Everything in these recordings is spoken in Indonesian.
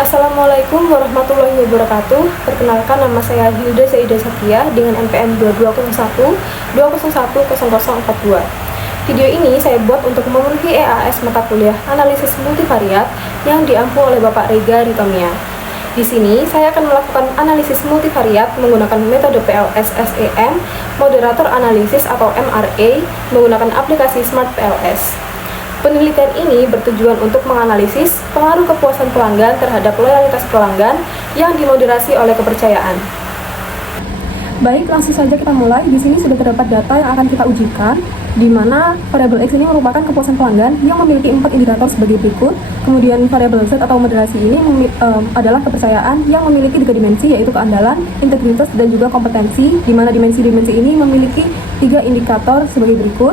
Assalamualaikum warahmatullahi wabarakatuh. Perkenalkan, nama saya Hilda Zaidah Sakia dengan NPM 2201 2010042. Video ini saya buat untuk memenuhi EAS mata kuliah Analisis Multivariat yang diampu oleh Bapak Rega Ritomia. Di sini saya akan melakukan analisis multivariat menggunakan metode PLS SEM, moderator analisis atau MRA, menggunakan aplikasi Smart PLS. Penelitian ini bertujuan untuk menganalisis pengaruh kepuasan pelanggan terhadap loyalitas pelanggan yang dimoderasi oleh kepercayaan. Baik, langsung saja kita mulai. Di sini sudah terdapat data yang akan kita ujikan, di mana variabel X ini merupakan kepuasan pelanggan yang memiliki 4 indikator sebagai berikut. Kemudian variabel Z atau moderasi ini adalah kepercayaan yang memiliki 3 dimensi, yaitu keandalan, integritas, dan juga kompetensi, di mana dimensi-dimensi ini memiliki 3 indikator sebagai berikut.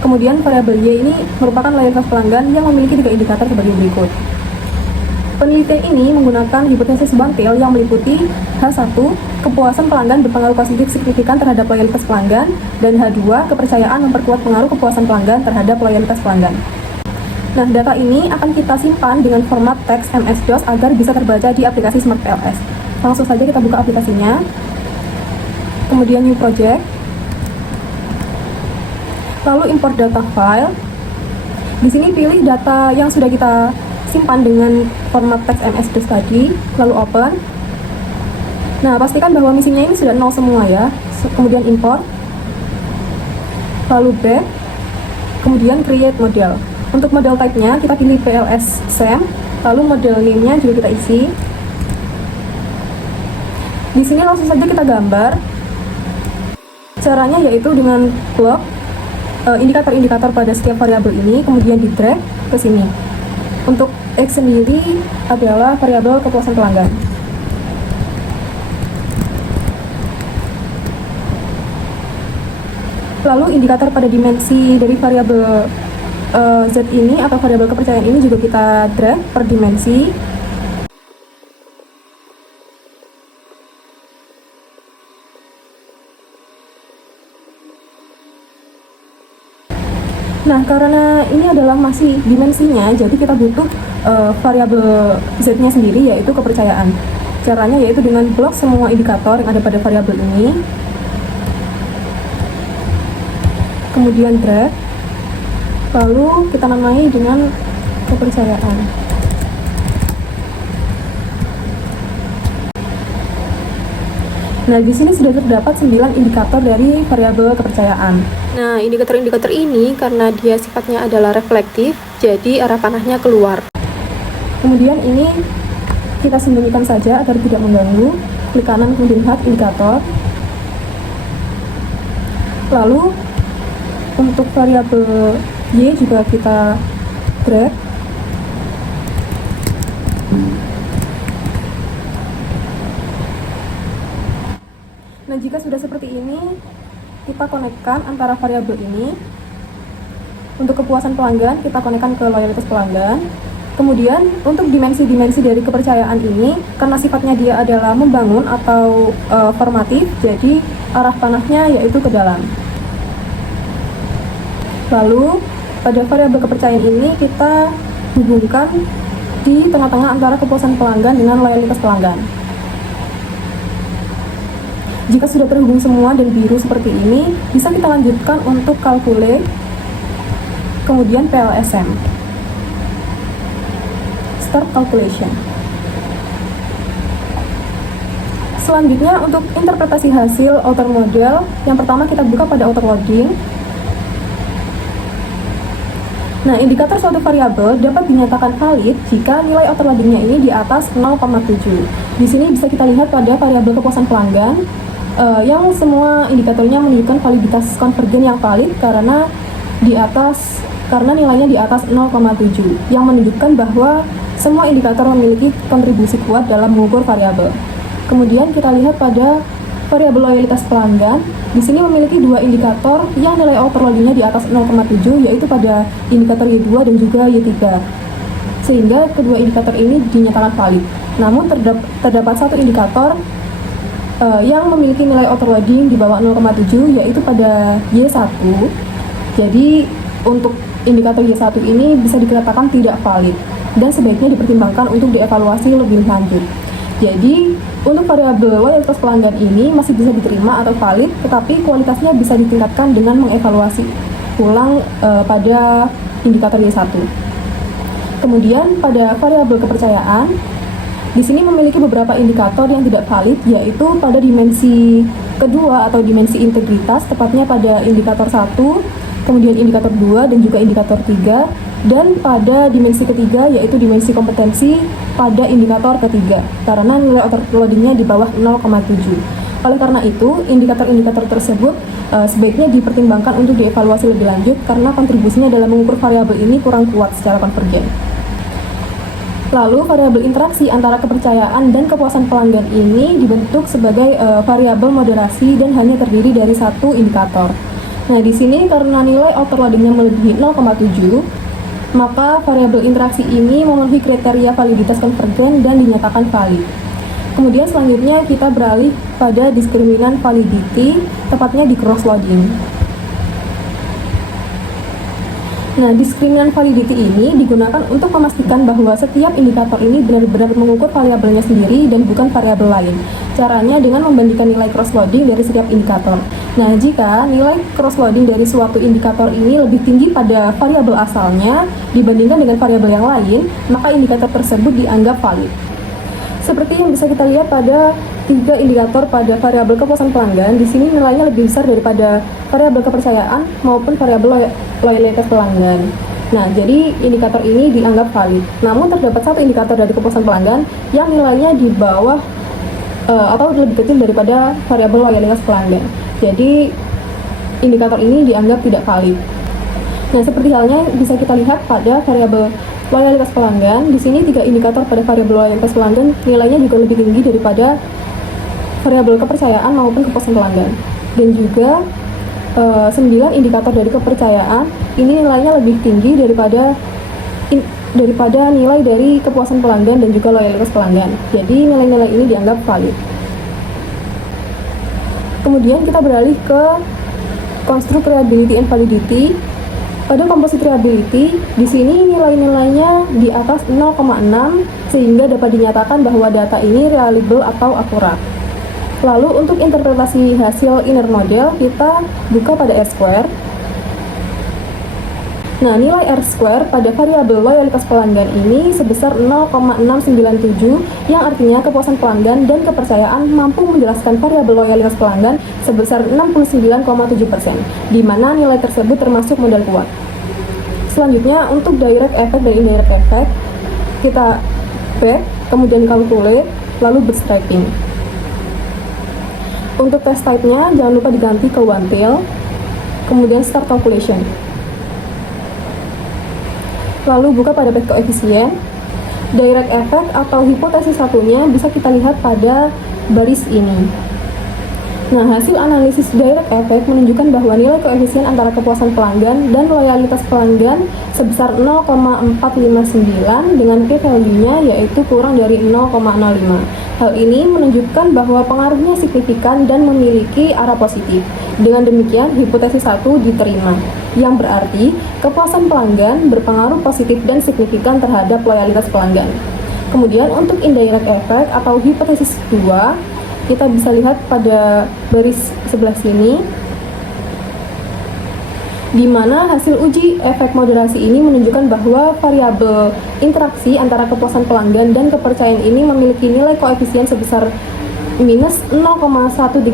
Kemudian variabel Y ini merupakan loyalitas pelanggan yang memiliki 3 indikator sebagai berikut. Penelitian ini menggunakan hipotesis Bantil yang meliputi H1, kepuasan pelanggan berpengaruh positif signifikan terhadap loyalitas pelanggan, dan H2, kepercayaan memperkuat pengaruh kepuasan pelanggan terhadap loyalitas pelanggan. Nah, data ini akan kita simpan dengan format teks MS-DOS agar bisa terbaca di aplikasi Smart PLS. Langsung saja kita buka aplikasinya. Kemudian New Project. Lalu import data file. Di sini pilih data yang sudah kita simpan dengan format teks MS-DOS tadi, lalu open. Nah, pastikan bahwa misinya ini sudah 0 semua ya. Kemudian import, lalu back, kemudian create model. Untuk model type-nya kita pilih PLS SEM, lalu model name-nya juga kita isi. Di sini langsung saja kita gambar. Caranya yaitu dengan plug indikator-indikator pada setiap variabel ini, kemudian di drag ke sini. Untuk X sendiri adalah variabel kepuasan pelanggan. Lalu indikator pada dimensi dari variabel Z ini atau variabel kepercayaan ini juga kita drag per dimensi. Nah, karena ini adalah masih dimensinya, jadi kita butuh variabel Z-nya sendiri, yaitu kepercayaan. Caranya yaitu dengan blok semua indikator yang ada pada variabel ini, kemudian drag, lalu kita namai dengan kepercayaan. Nah, di sini sudah terdapat 9 indikator dari variabel kepercayaan. Nah, indikator-indikator ini karena dia sifatnya adalah reflektif, jadi arah panahnya keluar. Kemudian ini kita sembunyikan saja agar tidak mengganggu. Klik kanan kemudian hide indikator. Lalu untuk variabel Y juga kita drag. Nah, jika sudah seperti ini, kita konekkan antara variabel ini. Untuk kepuasan pelanggan, kita konekkan ke loyalitas pelanggan. Kemudian, untuk dimensi-dimensi dari kepercayaan ini, karena sifatnya dia adalah membangun atau formatif, jadi arah panahnya yaitu ke dalam. Lalu, pada variabel kepercayaan ini, kita hubungkan di tengah-tengah antara kepuasan pelanggan dengan loyalitas pelanggan. Jika sudah terhubung semua dan biru seperti ini, bisa kita lanjutkan untuk calculate, kemudian PLSM. Start calculation. Selanjutnya untuk interpretasi hasil outer model, yang pertama kita buka pada outer loading. Nah, indikator suatu variabel dapat dinyatakan valid jika nilai outer loadingnya ini di atas 0,7. Di sini bisa kita lihat pada variabel kepuasan pelanggan, yang semua indikatornya menunjukkan validitas konvergen yang valid karena nilainya di atas 0,7, yang menunjukkan bahwa semua indikator memiliki kontribusi kuat dalam mengukur variabel. Kemudian kita lihat pada variabel loyalitas pelanggan, di sini memiliki 2 indikator yang nilai outer loadingnya di atas 0,7, yaitu pada indikator Y2 dan juga Y3. Sehingga kedua indikator ini dinyatakan valid. Namun terdapat satu indikator yang memiliki nilai outer loading di bawah 0,7, yaitu pada Y1. Jadi untuk indikator Y1 ini bisa dikatakan tidak valid. dan sebaiknya dipertimbangkan untuk dievaluasi lebih lanjut. Jadi, untuk variabel loyalitas pelanggan ini masih bisa diterima atau valid, tetapi kualitasnya bisa ditingkatkan dengan mengevaluasi ulang pada indikator Y1. Kemudian pada variabel kepercayaan, di sini memiliki beberapa indikator yang tidak valid, yaitu pada dimensi kedua atau dimensi integritas, tepatnya pada indikator 1, kemudian indikator 2, dan juga indikator 3, dan pada dimensi ketiga, yaitu dimensi kompetensi pada indikator ketiga, karena nilai overloadingnya di bawah 0,7. Oleh karena itu, indikator-indikator tersebut sebaiknya dipertimbangkan untuk dievaluasi lebih lanjut, karena kontribusinya dalam mengukur variabel ini kurang kuat secara konvergen. Lalu, variabel interaksi antara kepercayaan dan kepuasan pelanggan ini dibentuk sebagai variabel moderasi dan hanya terdiri dari satu indikator. Nah, di sini karena nilai overloadingnya melebihi 0,7, maka variabel interaksi ini memenuhi kriteria validitas konvergen dan dinyatakan valid. Kemudian selanjutnya kita beralih pada diskriminan validity, tepatnya di cross-loading. Nah, diskriminan validity ini digunakan untuk memastikan bahwa setiap indikator ini benar-benar mengukur variabelnya sendiri dan bukan variabel lain. Caranya dengan membandingkan nilai cross-loading dari setiap indikator. Nah, jika nilai cross-loading dari suatu indikator ini lebih tinggi pada variabel asalnya dibandingkan dengan variabel yang lain, maka indikator tersebut dianggap valid. Seperti yang bisa kita lihat pada 3 indikator pada variabel kepuasan pelanggan, di sini nilainya lebih besar daripada variabel kepercayaan maupun variabel loyalitas pelanggan. Nah, jadi indikator ini dianggap valid. Namun terdapat satu indikator dari kepuasan pelanggan yang nilainya di bawah atau lebih kecil daripada variabel loyalitas pelanggan. Jadi indikator ini dianggap tidak valid. Nah, seperti halnya bisa kita lihat pada variabel loyalitas pelanggan, di sini 3 indikator pada variabel loyalitas pelanggan nilainya juga lebih tinggi daripada variabel kepercayaan maupun kepuasan pelanggan. Dan juga 9 indikator dari kepercayaan ini nilainya lebih tinggi daripada nilai dari kepuasan pelanggan dan juga loyalitas pelanggan. Jadi nilai-nilai ini dianggap valid. Kemudian kita beralih ke konstruk reliability and validity. Pada composite reliability, di sini nilai-nilainya di atas 0,6 sehingga dapat dinyatakan bahwa data ini reliable atau akurat. Lalu untuk interpretasi hasil inner model, kita buka pada R-square. Nah, nilai R-square pada variabel loyalitas pelanggan ini sebesar 0,697, yang artinya kepuasan pelanggan dan kepercayaan mampu menjelaskan variabel loyalitas pelanggan sebesar 69,7%, di mana nilai tersebut termasuk modal kuat. Selanjutnya, untuk direct effect dan indirect effect, kita back, kemudian calculate, lalu bootstrapping. Untuk test type-nya, jangan lupa diganti ke one tail, kemudian start calculation. Lalu buka pada path koefisien. Direct effect atau hipotesis satunya bisa kita lihat pada baris ini. Nah, hasil analisis direct effect menunjukkan bahwa nilai koefisien antara kepuasan pelanggan dan loyalitas pelanggan sebesar 0,459 dengan p-value-nya yaitu kurang dari 0,05. Hal ini menunjukkan bahwa pengaruhnya signifikan dan memiliki arah positif. Dengan demikian, hipotesis 1 diterima, yang berarti kepuasan pelanggan berpengaruh positif dan signifikan terhadap loyalitas pelanggan. Kemudian untuk indirect effect atau hipotesis 2, kita bisa lihat pada baris sebelah sini, di mana hasil uji efek moderasi ini menunjukkan bahwa variabel interaksi antara kepuasan pelanggan dan kepercayaan ini memiliki nilai koefisien sebesar minus 0,131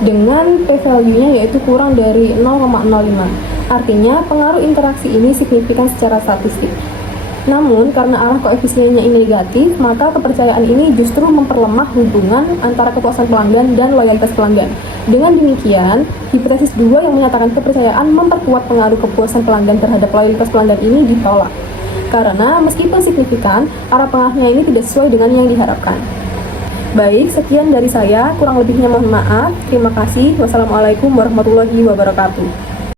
dengan p-value-nya yaitu kurang dari 0,05. Artinya pengaruh interaksi ini signifikan secara statistik. Namun, karena arah koefisiennya ini negatif, maka kepercayaan ini justru memperlemah hubungan antara kepuasan pelanggan dan loyalitas pelanggan. Dengan demikian, hipotesis 2 yang menyatakan kepercayaan memperkuat pengaruh kepuasan pelanggan terhadap loyalitas pelanggan ini ditolak. Karena meskipun signifikan, arah pengaruhnya ini tidak sesuai dengan yang diharapkan. Baik, sekian dari saya. Kurang lebihnya mohon maaf. Terima kasih. Wassalamualaikum warahmatullahi wabarakatuh.